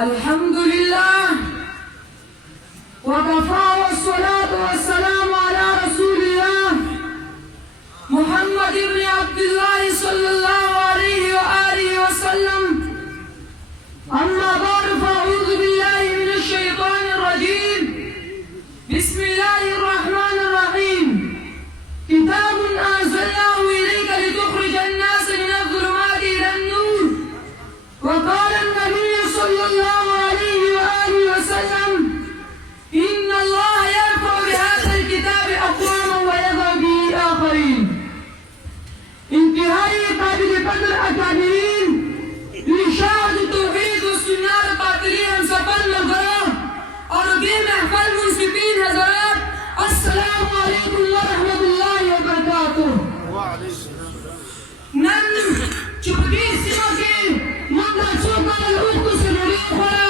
अल्हम्दुलिल्लाह वकफ़ा वस्सलातु वस्सलामु अला रसूलिल्लाह मुहम्मद इब्न अब्दुल्लाह सल्लल्लाहु अलैहि व आलिहि वसल्लम। अम्मा बाद फ़अऊज़ु बिल्लाहि मिनश शैतानिर रजीम। बिस्मिल्लाहिर रहमानिर रहीम। किताबुन अंज़लनाहु इलैका लितुख़रिजन नास मिनज़-ज़ुलुमाति इलन-नूर। व क़ाला an-नबिय्यु सल्लल्लाहु अलैहि व आलिहि वसल्लम इन्ना अल्लाह यरफ़अु बिहाज़ल किताबि अक़वामन व यज़अु बिही आख़रीन। इंतहाई काबिल कदर अकादरीन इरशाद तौहीद व सुन्नत पातरी हम सफल नज़रात और दीन महफल मुंसिफीन हज़रात, अस्सलामु अलैकुम व रहमतुल्लाहि व बरकातुहू। नन चुपकी सिमके मंदा चौका लूक से जुड़ी खड़ा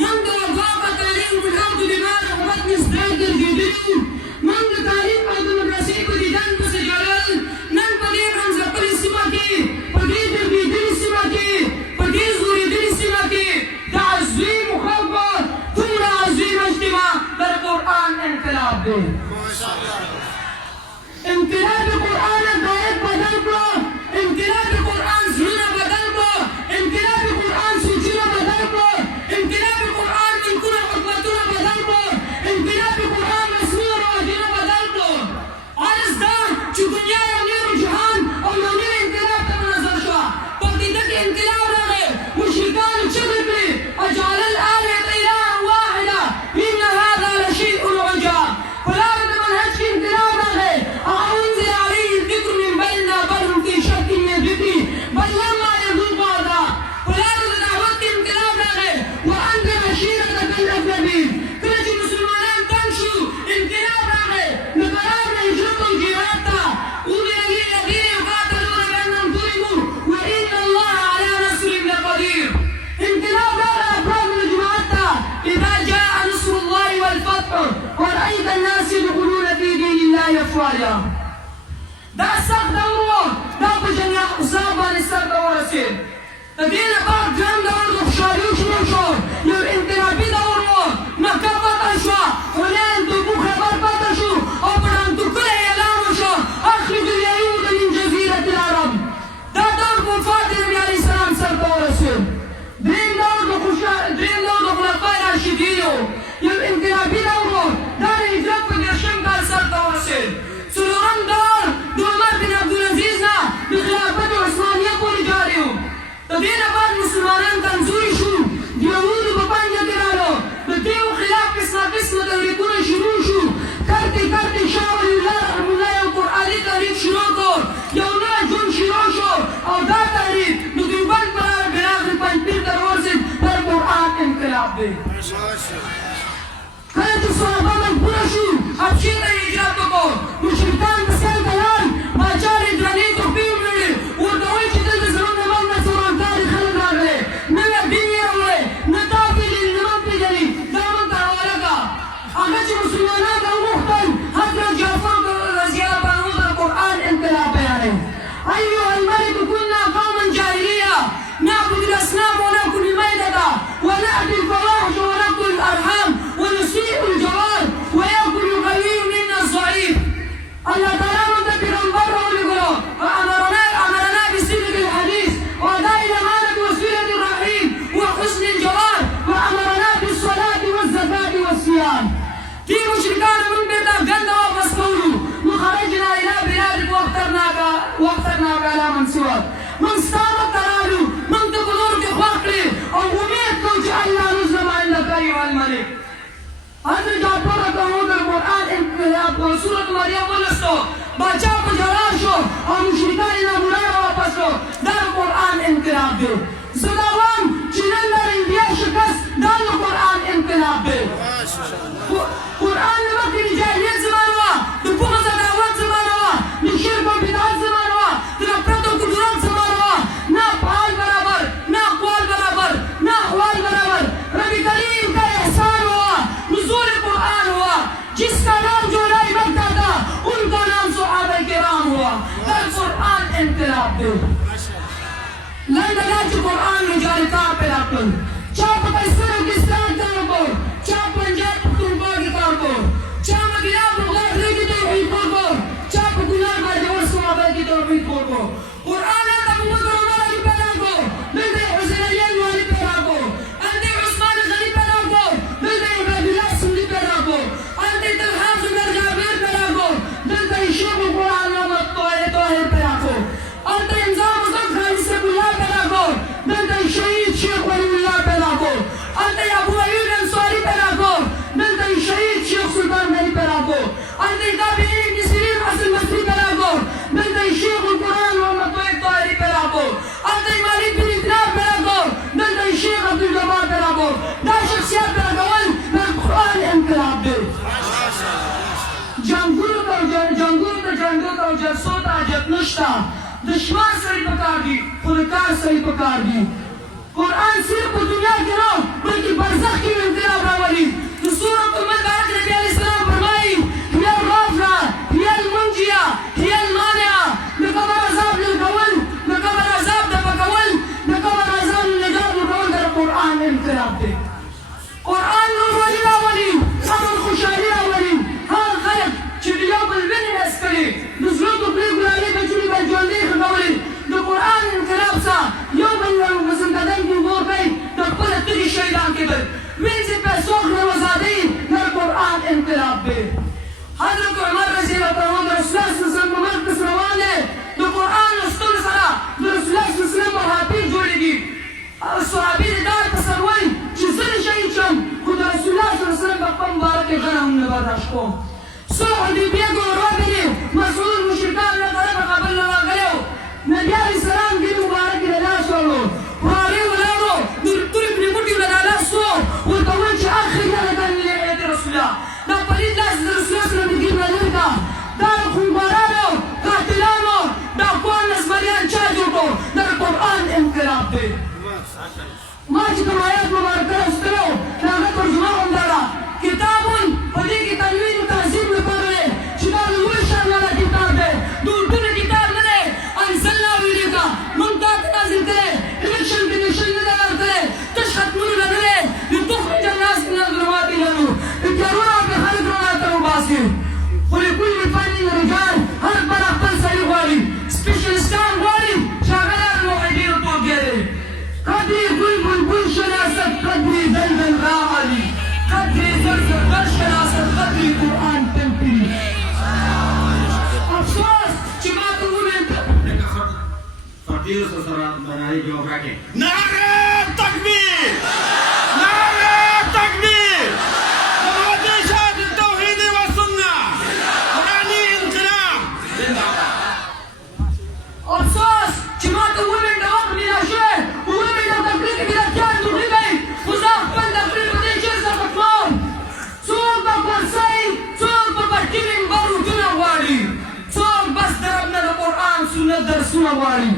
मंदा ज़ाक़त तालीम बिहाद दिमाग वक़्त मुस्तैद जदीद मंद तारीख अब्दुल रसीद दिदान से जलाल नन पदीर हम सफल सिमके पदीर दिल सिमके पदीर ज़ूरी दिल सिमके ताज़ीम मुखब्बा तुमरा अज़ीम इज्तिमा दर कुरान इनकलाब दे इनकलाब कुरान गायब बदल को इनकलाब कुरान सुना बदल को इनकलाब कुरान सूचना बदल को इनकलाब कुरान मनकुना खतवतुना बदल को इनकलाब कुरान मसनूर वाजिना बदल को आजदा चुगनिया अमीर जहान और नूर इनकलाब का नजर शा पतिदा के इनकलाब रहे मुशरिकान चुगले अजाल al-आलिहत इलाहा वाहिदा इन हादा लशैउन उजाब फला मनहज की इनकलाब रहे अउन्ज़िल अलैहि ज़िक्र मिन बैनिना बल हुम फी शक्किन मिन ज़िक्री बल लम्मा यज़ूक़ू अज़ाब फला दावत की इनकलाब रहे व अंज़िर अशीरतकल अक़रबीन। कुछ मुसलमान तंशु इनकलाब रहे नबरात में हिजरत और जिहाद था उन्हें अगली अगली युक़ातिलून बिअन्नहुम ज़ुलिमू व इन्न अल्लाह अला नस्रिहिम लक़दीर। इनकलाब रहे अफ़राद में जमात था इज़ा जाअ नस्रुल्लाहि वल फ़त्ह व रअयत अन्नास यदख़ुलून फ़ी दीनिल्लाहि अफ़वाजा। दा सख्त दौर दा बजनिया हिसाब वाले सर दौर से तदीन बाद जन दौर खुशाली शुरू शो ये इनकलाबी दौर वो मक्का फतह शो हुनैन तबूक खैबर फतह शो और बड़ान तुर्कले ऐलान शो अख़रिजुल यहूद मिन जज़ीरतिल अरब। दा दौर वफ़ात नबी अलैहि सलाम सर दौर से ड्रीम दौर खुलाफाए राशिदीन ये इनकलाबी दौर वो दार हिजरत पर दर्शन का सर दौर से सुलूरन दौर उमर बिन अब्दुल अजीज ना खिलाफत उस्मानिया को जा रहे हो तदीन बाद मुसलमान कमजोरी शु यहूद बपांजा गिरालो बदेव खिलाफ किस्म तहरीकुन शुरू शु करते करते शाह वलीउल्लाह रहमतुल्लाह कुरानी तहरीक शुरू को यौना जुन शुरू शो और दा तहरीक नुदुबन पर बिलाग पंपीर दरवार से पर कुरान इनकलाब दे खैर सहाबा में पूरा शु अब शेर हिजरत को मुशरिकान बसल कलाम बाजार इद्रानी तो पीर मिले और दवाई चितल जरूर नमन में सोरान तारीख खलक रहे न दुनिया हुए न ताबिल नमन पे जली दामन तावाला का अगर मुसलमाना का मुख्तल हजरत जाफर रज़ियल्लाहु अन्हु का कुरान इनकलाब बयान है। अय्युहा अल-मलिक कुन्ना कौमन जाहिलिया नअबुदु al-असनाम व नअकुलु al-मैदता व नअति al-फवाहिश व नअकुलु al-अरहाम व नुसीउ al-जवार व याकुलु al-ग़नीय्यु मिन्ना al-ज़ईफ़। अल्लाह ताला ने पैगंबर को अमरना बिसिद्क़ al-हदीस व अदाई al-अमानत व सिलत ar-रहीम व हुस्न al-जवार व अमरना bis-सलात वज़-ज़कात वस-सियाम। की मुशरिकान मन बेटा गंदा वापस कौलू मुखरजना इला बिलाद वक्तरना अला मंसूर मन साबत तरालू मन तबलूर के ख्वाखले और उम्मीद को अल्लाह नुज़मा इल्ला अय्युहल मलिक। हज़रत जाफर का उधर कुरान इनकलाब को सूरत मरियम बोलस्तो बच्चा को जलाल शो और मुशरिकान ना बुलाया वापस को दर कुरान इनकलाब दे ज़ुलावाम चिनंदर इंडिया शिकस्त दर कुरान इनकलाब दे कुरान वक्त की जाहिलियत ज़माना हुआ तो बहुत दावत ज़माना हुआ नि शिर्क और बिदअत ज़माना हुआ तो नफरत और कुदरत ज़माना हुआ ना फाल बराबर ना अक़वाल बराबर ना अहवाल बराबर रब्बी करीम का एहसान हुआ नुज़ूल कुरान हुआ जिसका नाम जो लाई बनता था उनका नाम सहाबा किराम हुआ दर कुरान इनकलाब दे लंदन कुरान में जारी का पे रखन चाप نشتا دشمار سړی پکار دي خو د کار سړی پکار دي قرآن صرف په دنیا کې نه بلکې برزخ کې انقلاب راولي د سورة المبارک نبی علیه السلام فرمایي هي الرافعه هي المنجیه هي المانعه د قبر عذاب لرکول د قبر عذاب دفع کول د قبر عذاب نجات ورکول د قرآن انقلاب دی قرآن نورولي راولي امن خوشحالي راولي هغه خلک چې د یو بل وینې نه څښلې د زړه ټوکرې ګلالې کچورې به ژوندۍ ښخولې د قرآن انقلاب څخه یو بل وزندګۍ کې ور کوي د خپله تږي شهیدان کېدل وینځي پیسو خلل ازادۍ د قرآن انقلاب دی حضرت عمر رضی الله تعالی عنه د رسول الله صلی الله علیه وسلم په مخ پسې روان دی د قرآن لوستلو سره د رسول الله صلی الله علیه وسلم حافظ جوړېږي صحابي د دار په سر وایي چې زه نه شهید شم خو د رسول الله صلی الله علیه وسلم په خپل مبارکې ږغ هم نه برداشت کوم صلح حدیبیه کې ورغلي مسعود مشرکان له طرفه کابل نه راغلي وو نبي علیه السلام ګیرې مبارکې له لاسه وړو هغې ولاړو د تورې پرې موټي له لاسه ورته وویل چې اخر یاده د رسول الله دا پلید لاس د رسول الله سره د ګیر نه لرې کړه دا د خونبارانو قاتلانو ډاکوان نظمریان چا جوړ کړو دا د قرآن انقلاب دی ما چې کوم آیات مبارکه لوستلو د هغه ترجمه همدا ده کتاب په دې کې تنوین و تهذیب لپاره دی چې دا د لوی شان والا کتاب دی د اردو نه کتاب نه دی انزلنا الیک موږ تا ته نازل کړی الیکشن کمیشن نه دی ورکړی تش ختمونو نه دی لتخرج الناس من الظلمات الى النور تیارونه او خلک رڼا ته وباسي خو لکل فن رجال هر بل خپل سړي غواړي سپیشلیستان غواړي چې هغه د موحدینو ټولګی دی قدري بلبل شناست قدري دلدل راغلي قدري زلزل شناست قدري قرآن تنفيذ افسوس چې ما ته وویل خطیر سره بنای جواب راکې نعره تکبیر نعره تکبیر مقدسات التوحید والسنه قرآني انقلاب افسوس چې ما ته وویل د وخت میلا شوی وویل د تقریر کې د چا ټوټې کوي خو زه خپل تقریر په دې شعر سره کوم څوک به کرسۍ څوک به برکي منبرونه غواړي څوک بس د رب نه د قرآن سنت درسونه غواړي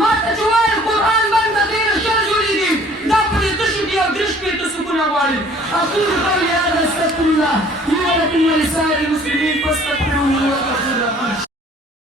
ما ته چې وایي قرآن باندې ډېره شر جوړېږي دا په دې تشو کې یو درې شپېته سکونه غواړي اقول قولي هذا استغفر الله لي ولكم ولسائر المسلمين فاستغفروه انه هو الغفور الرحيم